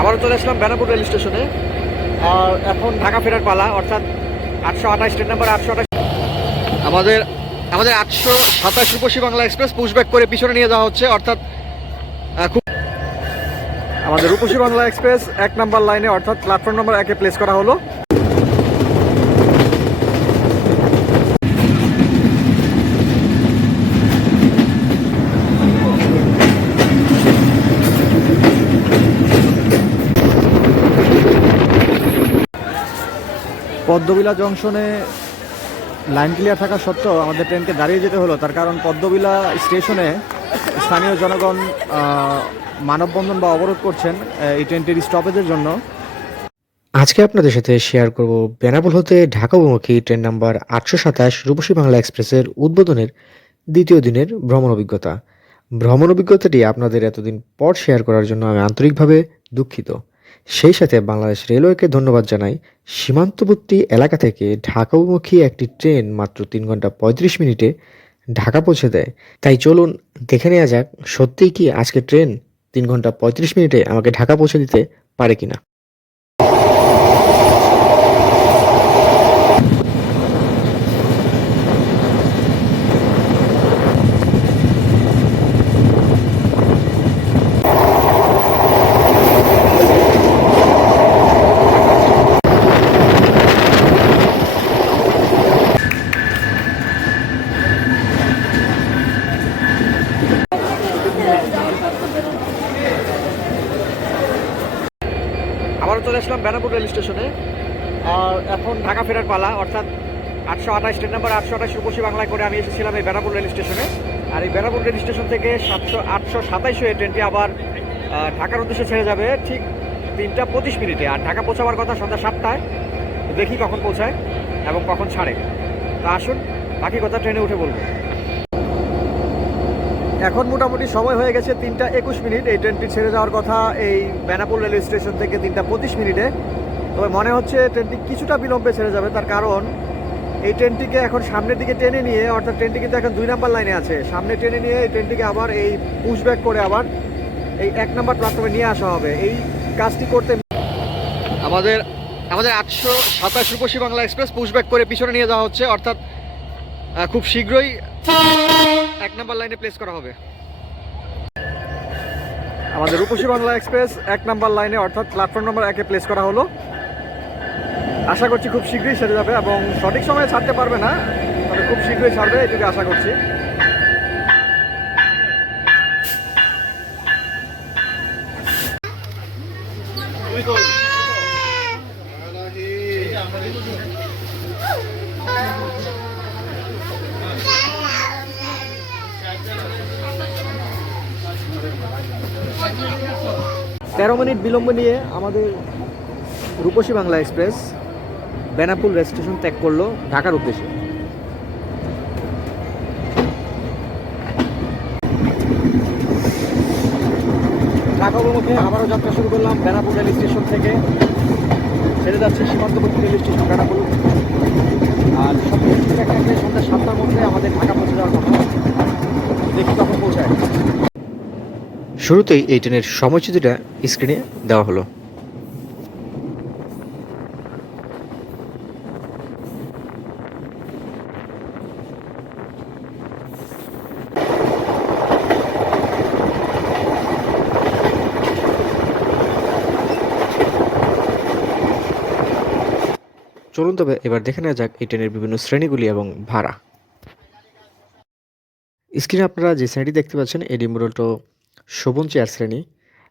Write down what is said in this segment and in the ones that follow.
আবারও চলে আসলাম বেনাপুর রেল স্টেশনে। আর এখন ঢাকা ফেরার পালা, অর্থাৎ আটশো আঠাশ, ট্রেন নাম্বার আটশো আঠাশ। আমাদের আমাদের আটশো সাতাশ রূপসী বাংলা এক্সপ্রেস পুশব্যাক করে পিছনে নিয়ে যাওয়া হচ্ছে, অর্থাৎ খুব আমাদের রূপসী বাংলা এক্সপ্রেস এক নাম্বার লাইনে, অর্থাৎ প্ল্যাটফর্ম নাম্বার একে প্লেস করা হলো। পদ্মবিলা জংশনে লাইন ক্লিয়ার থাকা সত্ত্বেও আমাদের ট্রেনকে দাঁড়িয়ে যেতে হলো। তার কারণ পদ্মবিলা স্টেশনে স্থানীয় জনগণ মানববন্ধন বা অবরোধ করছেন এই ট্রেনটির স্টপেজের জন্য। আজকে আপনাদের সাথে শেয়ার করব বেনাপোল হতে ঢাকা অভিমুখী ট্রেন নাম্বার আটশো সাতাশ রূপসী বাংলা এক্সপ্রেসের উদ্বোধনের দ্বিতীয় দিনের ভ্রমণ অভিজ্ঞতা। ভ্রমণ অভিজ্ঞতাটি আপনাদের এতদিন পর শেয়ার করার জন্য আমি আন্তরিকভাবে দুঃখিত। সেই সাথে বাংলাদেশ রেলওয়েকে ধন্যবাদ জানাই। সীমান্তবর্তী এলাকা থেকে ঢাকা অভিমুখী একটি ট্রেন মাত্র তিন ঘণ্টা পঁয়ত্রিশ মিনিটে ঢাকা পৌঁছে দেয়। তাই চলুন দেখে নেওয়া যাক, সত্যিই কি আজকে ট্রেন তিন ঘণ্টা পঁয়ত্রিশ মিনিটে আমাকে ঢাকা পৌঁছে দিতে পারে কিনা। আবারও চলে আসলাম বেনাপুর রেল স্টেশনে। আর এখন ঢাকা ফেরার পালা, অর্থাৎ আটশো আঠাশ ট্রেন নাম্বার আটশো আঠাশ রূপসী বাংলায় করে আমি এসেছিলাম এই বেনাপুর রেল স্টেশনে। আর এই বেনাপুর রেল স্টেশন থেকে সাতশো আটশো সাতাইশ হয়ে ট্রেনটি আবার ঢাকার উদ্দেশ্যে ছেড়ে যাবে ঠিক তিনটা পঁচিশ মিনিটে। আর ঢাকা পৌঁছাবার কথা সন্ধ্যা সাতটায়। দেখি কখন পৌঁছায় এবং কখন ছাড়ে। তা আসুন, বাকি কথা ট্রেনে উঠে বলব। এখন মোটামুটি সময় হয়ে গেছে তিনটা একুশ মিনিট। এই ট্রেনটি ছেড়ে যাওয়ার কথা এই বেনাপুর রেলওয়ে স্টেশন থেকে তিনটা পঁচিশ মিনিটে। তবে মনে হচ্ছে ট্রেনটি কিছুটা বিলম্বে ছেড়ে যাবে, তার কারণ এই ট্রেনটিকে এখন সামনের দিকে টেনে নিয়ে, অর্থাৎ ট্রেনটি কিন্তু এখন দুই নাম্বার লাইনে আছে। সামনে টেনে নিয়ে এই ট্রেনটিকে আবার এই পুশব্যাক করে আবার এই এক নাম্বার প্ল্যাটফর্মে নিয়ে আসা হবে। এই কাজটি করতে আমাদের আমাদের আটশো সাতাশ রূপসী বাংলা এক্সপ্রেস পুশব্যাক করে পিছনে নিয়ে যাওয়া হচ্ছে। অর্থাৎ খুব শীঘ্রই এক নাম্বার লাইনে প্লেস করা হবে। আমাদের রূপসী বাংলা এক্সপ্রেস এক নাম্বার লাইনে, অর্থাৎ প্ল্যাটফর্ম নাম্বার একে প্লেস করা হলো। আশা করছি খুব শীঘ্রই সেরে যাবে এবং সঠিক সময়ে ছাড়তে পারবে না, তবে খুব শীঘ্রই ছাড়বে, এটুকু আশা করছি। তেরো মিনিট বিলম্ব নিয়ে আমাদের Rupashi Bangla express Benapole rail station ত্যাগ করল ঢাকার উদ্দেশ্যে। ঢাকা অভিমুখে আবারও যাত্রা শুরু করলাম বেনাপুর রেল স্টেশন থেকে। ছেড়ে যাচ্ছে সীমান্তবর্তী রেল স্টেশন বেনাপুর আর সন্ধ্যা সাতটার মধ্যে আমাদের ঢাকা পৌঁছে যাওয়ার কথা। দেখি তখন পৌঁছায়। শুরুতেই এই ট্রেনের সময়সূচিটা স্ক্রিনে দেওয়া হলো। চলুন তবে এবার দেখে নেওয়া যাক এই ট্রেনের বিভিন্ন শ্রেণীগুলি এবং ভাড়া। স্ক্রিনে আপনারা যে শ্রেণীটি দেখতে পাচ্ছেন এটি মূলত শোভন চেয়ার শ্রেণি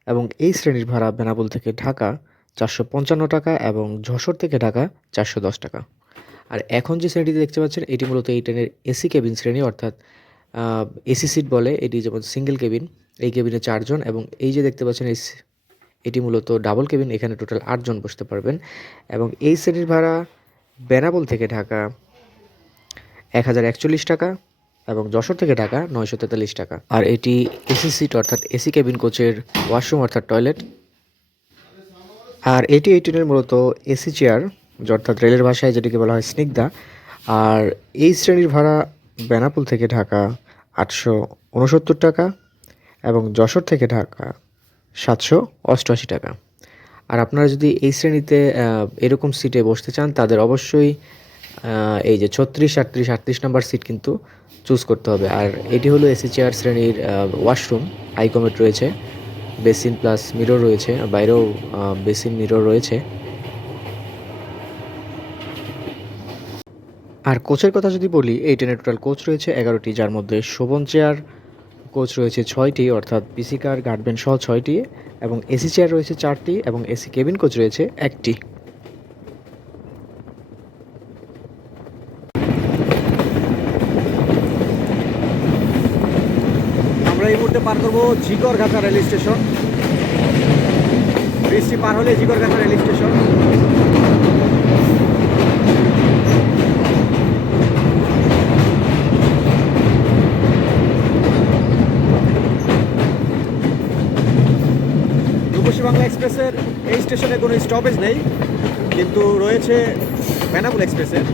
এবং এই শ্রেণির ভাড়া বেনাপোল থেকে ঢাকা চারশো পঞ্চান্ন টাকা এবং যশোর থেকে ঢাকা চারশো দশ টাকা। আর এখন যে শ্রেণীটি দেখতে পাচ্ছেন, এটি মূলত এই ট্রেনের এসি কেবিন শ্রেণি, অর্থাৎ এসি সিট বলে এটি যেমন সিঙ্গেল কেবিন, এই কেবিনে চারজন এবং এই যে দেখতে পাচ্ছেন এই এটি মূলত ডাবল কেবিন, এখানে টোটাল আটজন বসতে পারবেন এবং এই শ্রেণির ভাড়া বেনাপোল থেকে ঢাকা এক হাজার একচল্লিশ টাকা এবং যশোর থেকে ঢাকা নয়শো তেতাল্লিশ টাকা। আর এটি এসি সিট অর্থাৎ এসি কেবিন কোচের ওয়াশরুম অর্থাৎ টয়লেট আর এটি এইটিনের মূলত এসি চেয়ার অর্থাৎ রেলের ভাষায় যেটিকে বলা হয় স্নিগ্ধা। আর এই শ্রেণির ভাড়া বেনাপুল থেকে ঢাকা আটশো উনসত্তর টাকা এবং যশোর থেকে ঢাকা সাতশো অষ্টআশি টাকা। আর আপনারা যদি এই শ্রেণীতে এরকম সিটে বসতে চান, তাদের অবশ্যই এই যে ছত্রিশ, আটত্রিশ আটত্রিশ নাম্বার সিট কিন্তু চুজ করতে হবে। আর এটি হলো এসি চেয়ার শ্রেণির ওয়াশরুম আইকমেট রয়েছে বেসিন প্লাস মিরর রয়েছে বাইরেও বেসিন মিরর রয়েছে। আর কোচের কথা যদি বলি এই ট্রেনে টোটাল কোচ রয়েছে, এগারোটি, যার মধ্যে শোভন চেয়ার কোচ রয়েছে ছয়টি, অর্থাৎ পিসি কার গার্ডবেন সহ ছয়টি, এবং এসি চেয়ার রয়েছে চারটি, এবং এসি কেবিন কোচ রয়েছে একটি আমরা এই জিগরগাছা রেল স্টেশন। বৃষ্টি পার হলে জিগরগাছা রেল স্টেশন। রূপসী বাংলা এক্সপ্রেসের এই স্টেশনে কোনো স্টপেজ নেই, কিন্তু রয়েছে বেনাপুল এক্সপ্রেসের।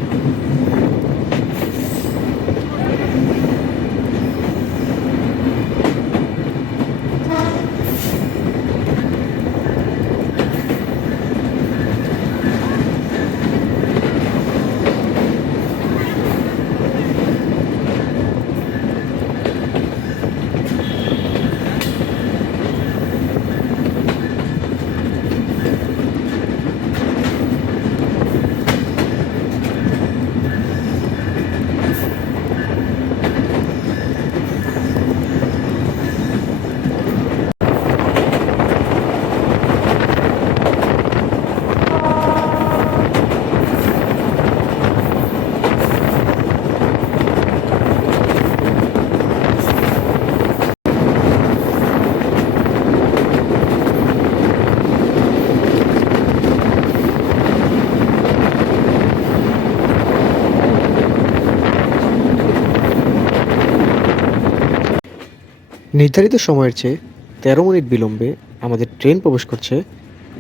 নির্ধারিত সময়ের চেয়ে তেরো মিনিট বিলম্বে আমাদের ট্রেন প্রবেশ করছে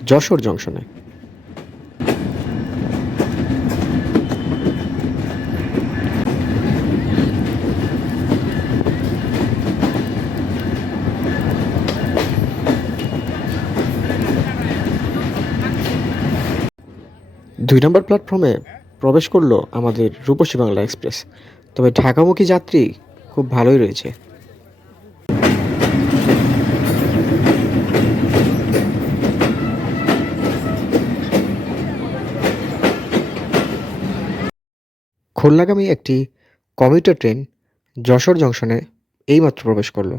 যশোর জংশনে। দুই নম্বর প্ল্যাটফর্মে প্রবেশ করল আমাদের রূপসী বাংলা এক্সপ্রেস। তবে ঢাকামুখী যাত্রী খুব ভালোই রয়েছে। খুলনাগামী একটি কমিউটার ট্রেন যশোর জংশনে এইমাত্র প্রবেশ করল।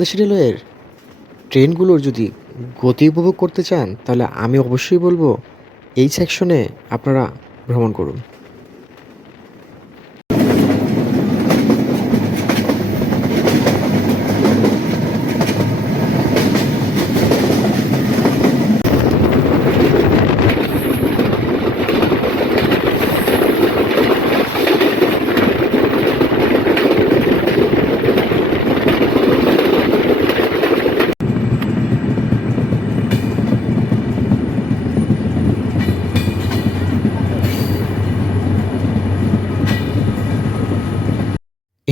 বাংলাদেশ রেলওয়ের ট্রেনগুলোর যদি গতি উপভোগ করতে চান, তাহলে আমি অবশ্যই বলব এই সেকশনে আপনারা ভ্রমণ করুন।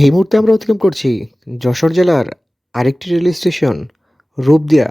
এই মুহূর্তে আমরা অতিক্রম করছি যশোর জেলার আরেকটি রেল স্টেশন রূপদিয়া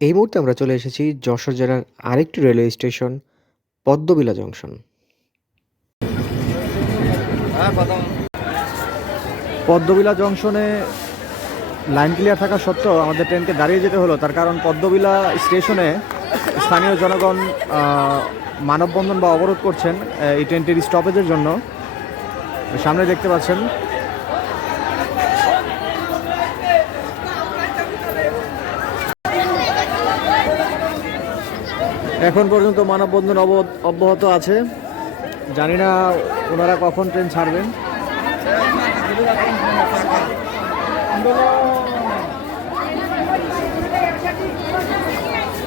এই মুহূর্তে আমরা চলে এসেছি যশোর জেলার আরেকটি railway station, Padmabila junction. Padmabila জংশনে line clear থাকা সত্ত্বেও আমাদের ট্রেনকে দাঁড়িয়ে যেতে হলো। তার কারণ পদ্মবিলা স্টেশনে স্থানীয় জনগণ মানববন্ধন বা অবরোধ করছেন এই ট্রেনটির স্টপেজের জন্য। সামনে দেখতে পাচ্ছেন এখন পর্যন্ত মানববন্ধন অব- অব্যাহত আছে। জানি না ওনারা কখন ট্রেন ছাড়বেন।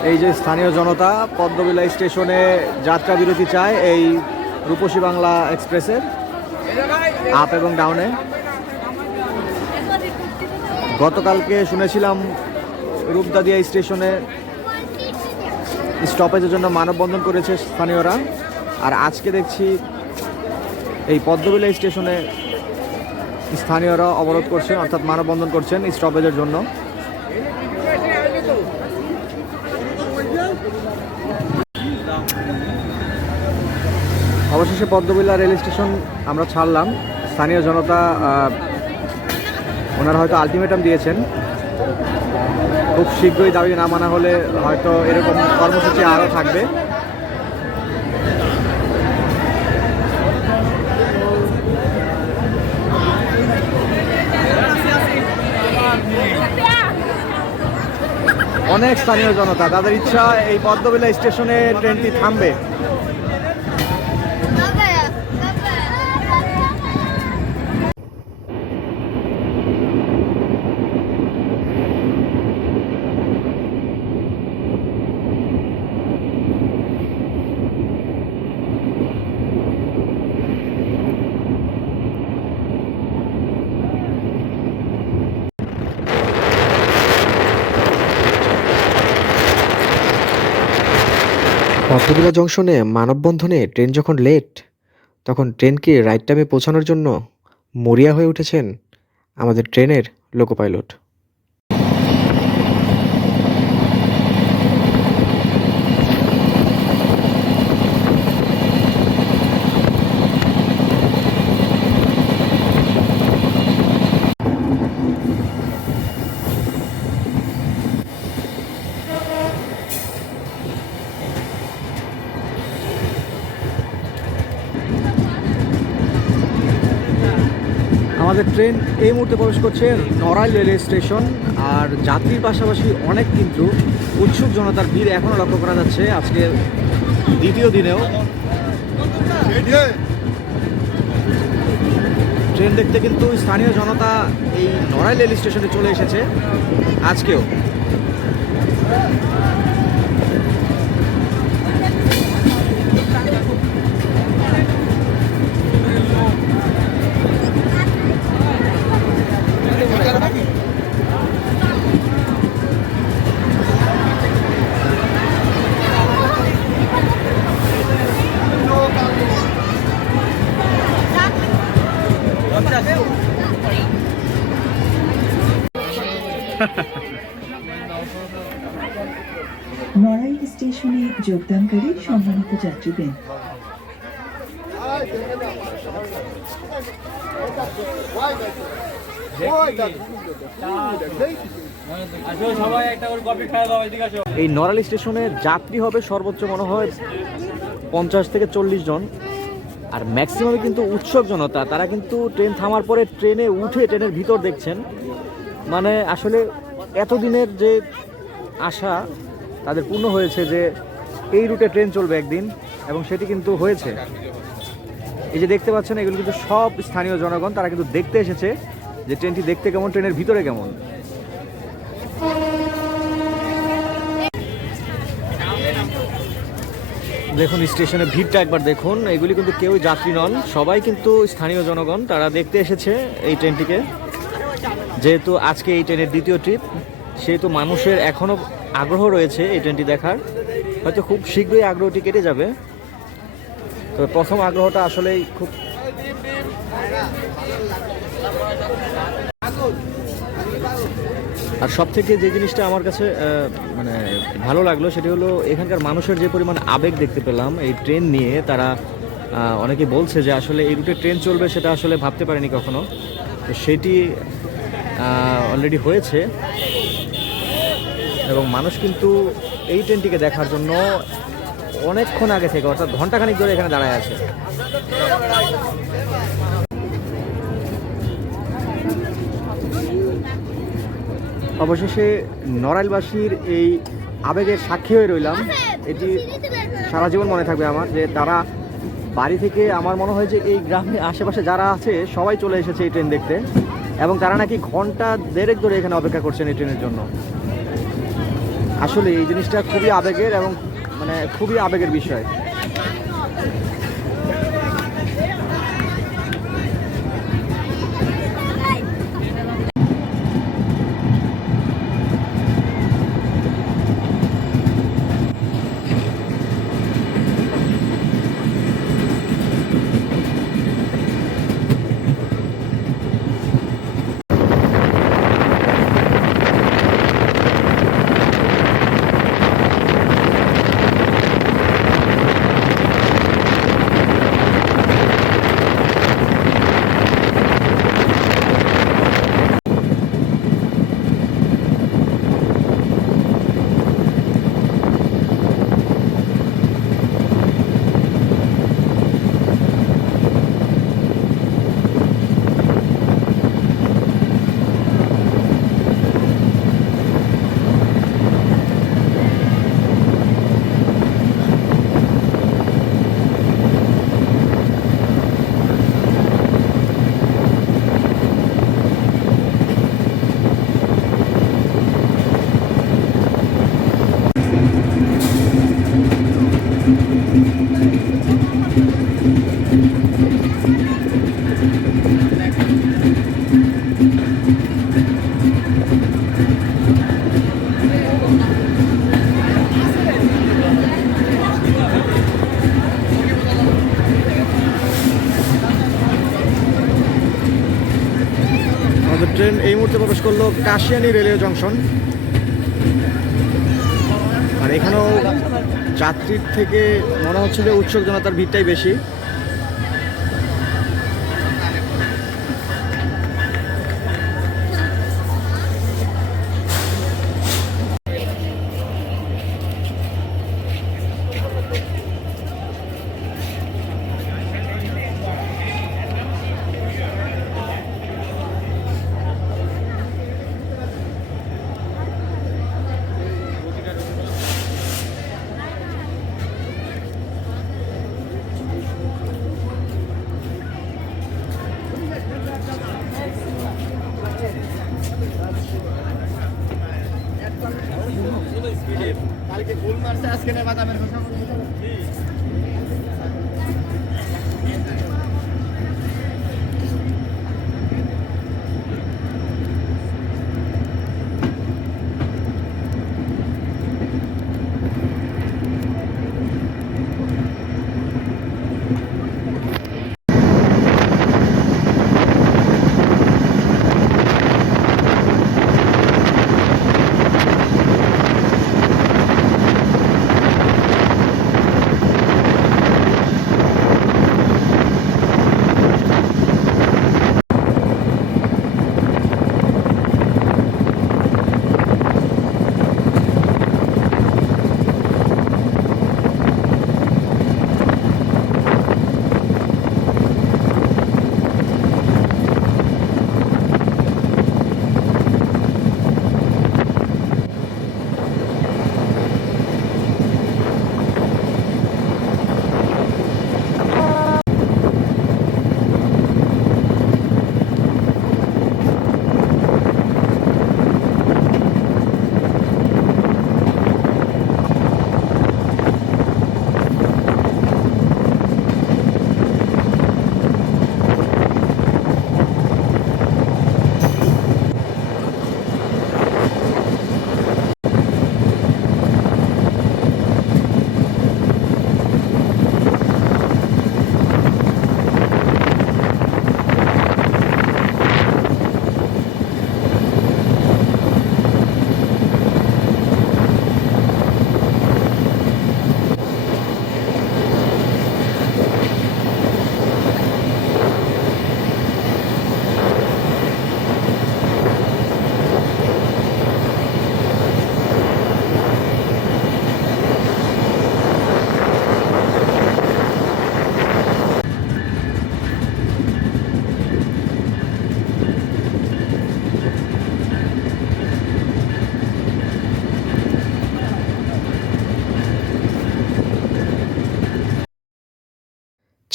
এই যে স্থানীয় জনতা, পদ্মবিলা স্টেশনে যাত্রা বিরতি চায় এই রূপসী বাংলা এক্সপ্রেসের। আপ এবং ডাউনে। গতকালকে শুনেছিলাম রূপদাদিয়া স্টেশনে স্টপেজের জন্য মানববন্ধন করেছে স্থানীয়রা। আর আজকে দেখছি এই পদ্মবিলা স্টেশনে স্থানীয়রা অবরোধ করছেন, অর্থাৎ মানববন্ধন করছেন স্টপেজের জন্য। অবশেষে পদ্মবিলা রেল স্টেশন আমরা ছাড়লাম। স্থানীয় জনতা ওনারা হয়তো আলটিমেটাম দিয়েছেন। খুব শীঘ্রই দাবি না মানা হলে হয়তো এরকম কর্মসূচি আরও থাকবে। অনেক স্থানীয় জনতা, তাদের ইচ্ছা এই পদ্মবিলা স্টেশনে ট্রেনটি থামবে। পদ্মবিলা জংশনে মানববন্ধনে ট্রেন যখন লেট, তখন ট্রেনকে রাইট টাইমে পৌঁছানোর জন্য মরিয়া হয়ে উঠেছেন আমাদের ট্রেনের লোকো পাইলট আমাদের ট্রেন এই মুহূর্তে প্রবেশ করছে নড়াইল রেলওয়ে স্টেশন। আর যাত্রীর পাশাপাশি অনেক কিন্তু উৎসুক জনতার ভিড় এখনও লক্ষ্য করা যাচ্ছে। আজকে দ্বিতীয় দিনেও ট্রেন দেখতে কিন্তু স্থানীয় জনতা এই নড়াইল রেল স্টেশনে চলে এসেছে। আজকেও। এই নড়াইল স্টেশনে যাত্রী হবে সর্বোচ্চ মনে হয় পঞ্চাশ থেকে চল্লিশ জন। আর ম্যাক্সিমামই কিন্তু উৎসব জনতা, তারা কিন্তু ট্রেন থামার পরে ট্রেনে উঠে ট্রেনের ভিতর দেখছেন। মানে আসলে এতদিনের যে আশা, তাদের পূর্ণ হয়েছে যে এই রুটে ট্রেন চলবে একদিন। এবং সেটি কিন্তু হয়েছে। এই যে দেখতে পাচ্ছেন, এগুলো কিন্তু সব স্থানীয় জনগণ, তারা কিন্তু দেখতে এসেছে যে ট্রেনটি দেখতে কেমন, ট্রেনের ভিতরে কেমন। দেখুন, স্টেশনে ভিড়টা একবার দেখুন। এগুলি কিন্তু কেউ যাত্রী নন, সবাই কিন্তু স্থানীয় জনগণ, তারা দেখতে এসেছে এই ট্রেনটিকে। যেহেতু আজকে এই ট্রেনের দ্বিতীয় ট্রিপ, সেহেতু মানুষের এখনও আগ্রহ রয়েছে এই ট্রেনটি দেখার। হয়তো খুব শীঘ্রই আগ্রহটি কেটে যাবে। তবে প্রথম আগ্রহটা আসলেই খুব আর সব থেকে যে জিনিসটা আমার কাছে মানে ভালো লাগল সেটি হলো এখানকার মানুষের যে পরিমাণ আবেগ দেখতে পেলাম এই ট্রেন নিয়ে, তারা অনেকে বলছে যে আসলে এই রুটে ট্রেন চলবে সেটা আসলে ভাবতে পারেনি কখনো। তো সেটি অলরেডি হয়েছে। এবং মানুষ কিন্তু এই ট্রেনটিকে দেখার জন্য অনেকক্ষণ আগে থেকে, অর্থাৎ ঘন্টাখানিক ধরে এখানে দাঁড়ায় আছে। অবশেষে নড়াইলবাসীর এই আবেগের সাক্ষী হয়ে রইলাম। এটি সারা জীবন মনে থাকবে আমার যে তারা বাড়ি থেকে, আমার মনে হয় যে এই গ্রামে আশেপাশে যারা আছে, সবাই চলে এসেছে এই ট্রেন দেখতে। এবং তারা নাকি ঘণ্টা দেড়েক ধরে এখানে অপেক্ষা করছেন এই ট্রেনের জন্য। আসলে এই জিনিসটা খুবই আবেগের এবং মানে খুবই আবেগের বিষয় আমাদের ট্রেন এই মুহূর্তে প্রবেশ করল কাশিয়ানি রেলওয়ে জংশন। আর এখানেও যাত্রীর থেকে মনে হচ্ছে যে উৎসব জনতার ভিড়টাই বেশি।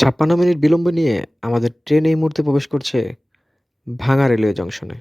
ছাপ্পান্ন মিনিট বিলম্ব নিয়ে আমাদের ট্রেন এই মুহূর্তে প্রবেশ করছে ভাঙা রেলওয়ে জংশনে।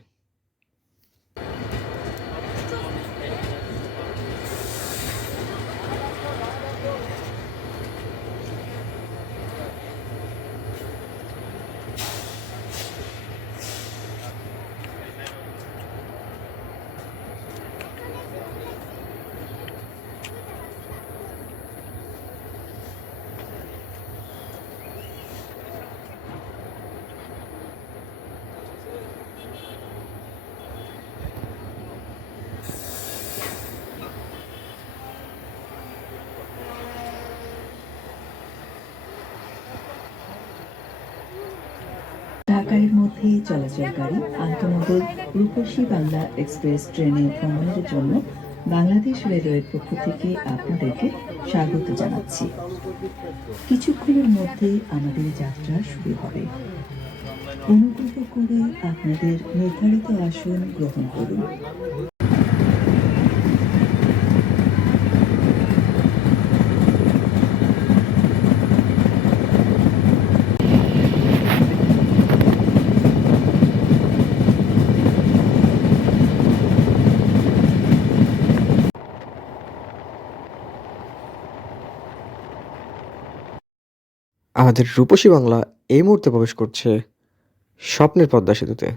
ঢাকার মধ্যে চলাচলকারী আন্তনগর রূপসী বাংলা এক্সপ্রেস ট্রেনে ভ্রমণের জন্য বাংলাদেশ রেলওয়ের পক্ষ থেকে আপনাদেরকে স্বাগত জানাচ্ছি। কিছুক্ষণের মধ্যে আমাদের যাত্রা শুরু হবে। অনুগ্রহ করে আপনাদের নির্ধারিত আসন গ্রহণ করুন। আমাদের রূপসী বাংলা এই মুহূর্তে প্রবেশ করছে স্বপ্নের পদ্মা সেতুতে।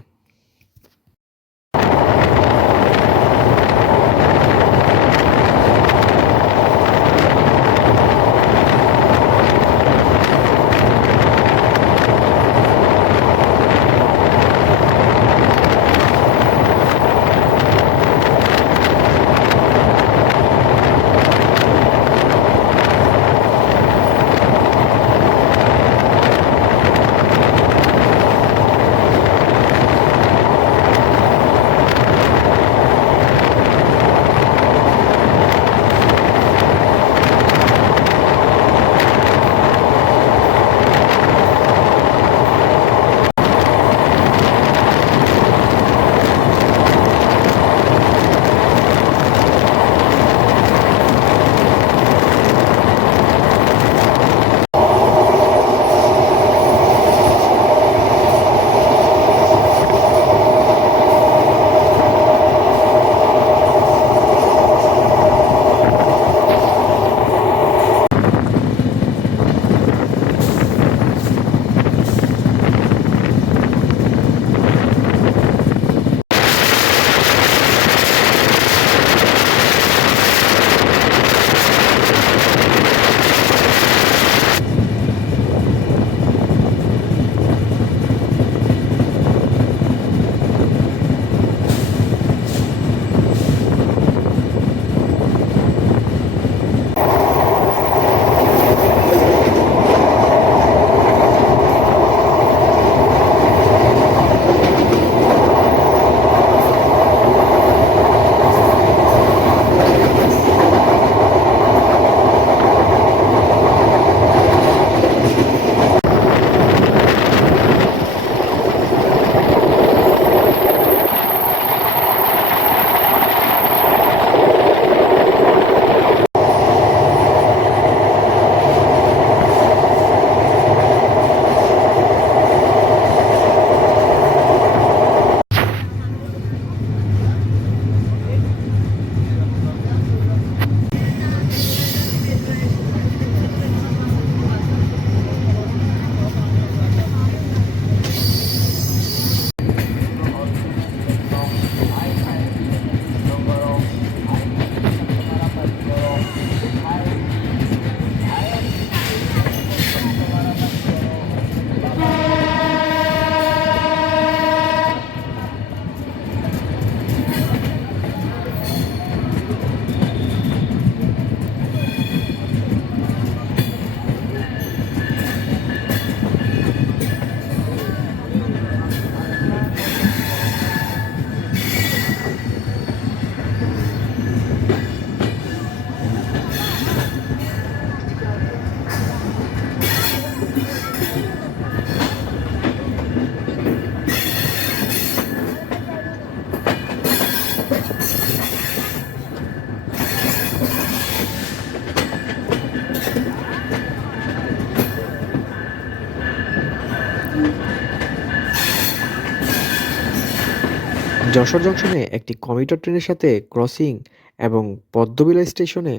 যশোর জংশনে একটি কমিউটার ট্রেনের সাথে ক্রসিং এবং পদ্মবিলা স্টেশনে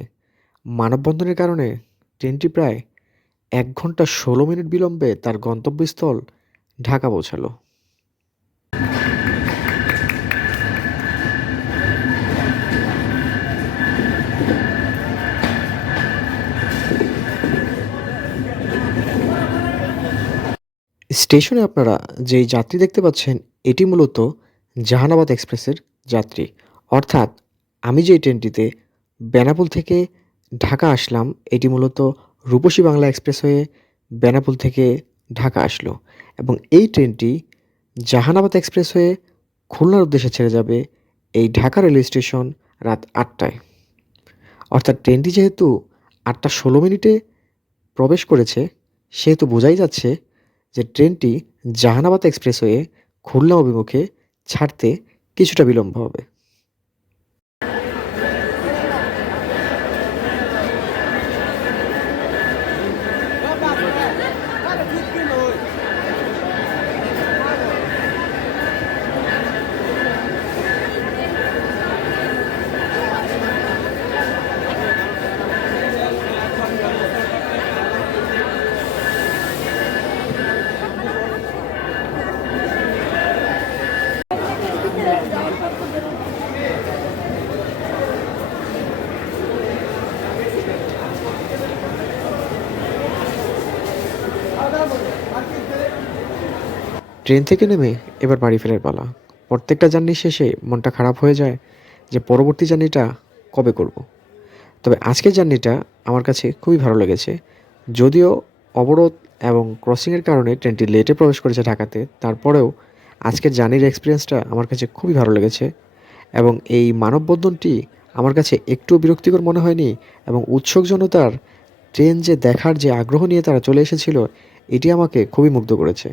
মানববন্ধনের কারণে ট্রেনটি প্রায় এক ঘণ্টা ষোলো মিনিট বিলম্বে তার গন্তব্যস্থল ঢাকা পৌঁছালো। স্টেশনে আপনারা যেই যাত্রী দেখতে পাচ্ছেন, এটি মূলত জাহানাবাদ এক্সপ্রেসের যাত্রী। অর্থাৎ আমি যেই ট্রেনটিতে বেনাপোল থেকে ঢাকা আসলাম, এটি মূলত রূপসী বাংলা এক্সপ্রেস হয়ে বেনাপোল থেকে ঢাকা আসলো এবং এই ট্রেনটি জাহানাবাদ এক্সপ্রেস হয়ে খুলনার উদ্দেশ্যে ছেড়ে যাবে এই ঢাকা রেলওয়ে স্টেশন রাত আটটায়। অর্থাৎ ট্রেনটি যেহেতু আটটা ষোলো মিনিটে প্রবেশ করেছে, সেহেতু বোঝাই যাচ্ছে যে ট্রেনটি জাহানাবাদ এক্সপ্রেস হয়ে খুলনা অভিমুখে ছাড়তে কিছুটা বিলম্ব হবে। ট্রেন থেকে নেমে এবার বাড়ি ফেরার পালা। প্রত্যেকটা জার্নি শেষে মনটা খারাপ হয়ে যায় যে পরবর্তী জার্নিটা কবে করব। তবে আজকের জার্নিটা আমার কাছে খুবই ভালো লেগেছে। যদিও অবরোধ এবং ক্রসিংয়ের কারণে ট্রেনটি লেটে প্রবেশ করেছে ঢাকাতে, তারপরেও আজকের জার্নির এক্সপিরিয়েন্সটা আমার কাছে খুবই ভালো লেগেছে এবং এই মানববন্ধনটি আমার কাছে একটুও বিরক্তিকর মনে হয়নি এবং উৎসুক জনতার ট্রেন যে দেখার যে আগ্রহ নিয়ে তারা চলে এসেছিল, এটি আমাকে খুবই মুগ্ধ করেছে।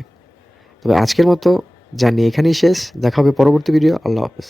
তবে আজকের মতো জানি এখানেই শেষ। দেখা হবে পরবর্তী ভিডিও আল্লাহ হাফেজ।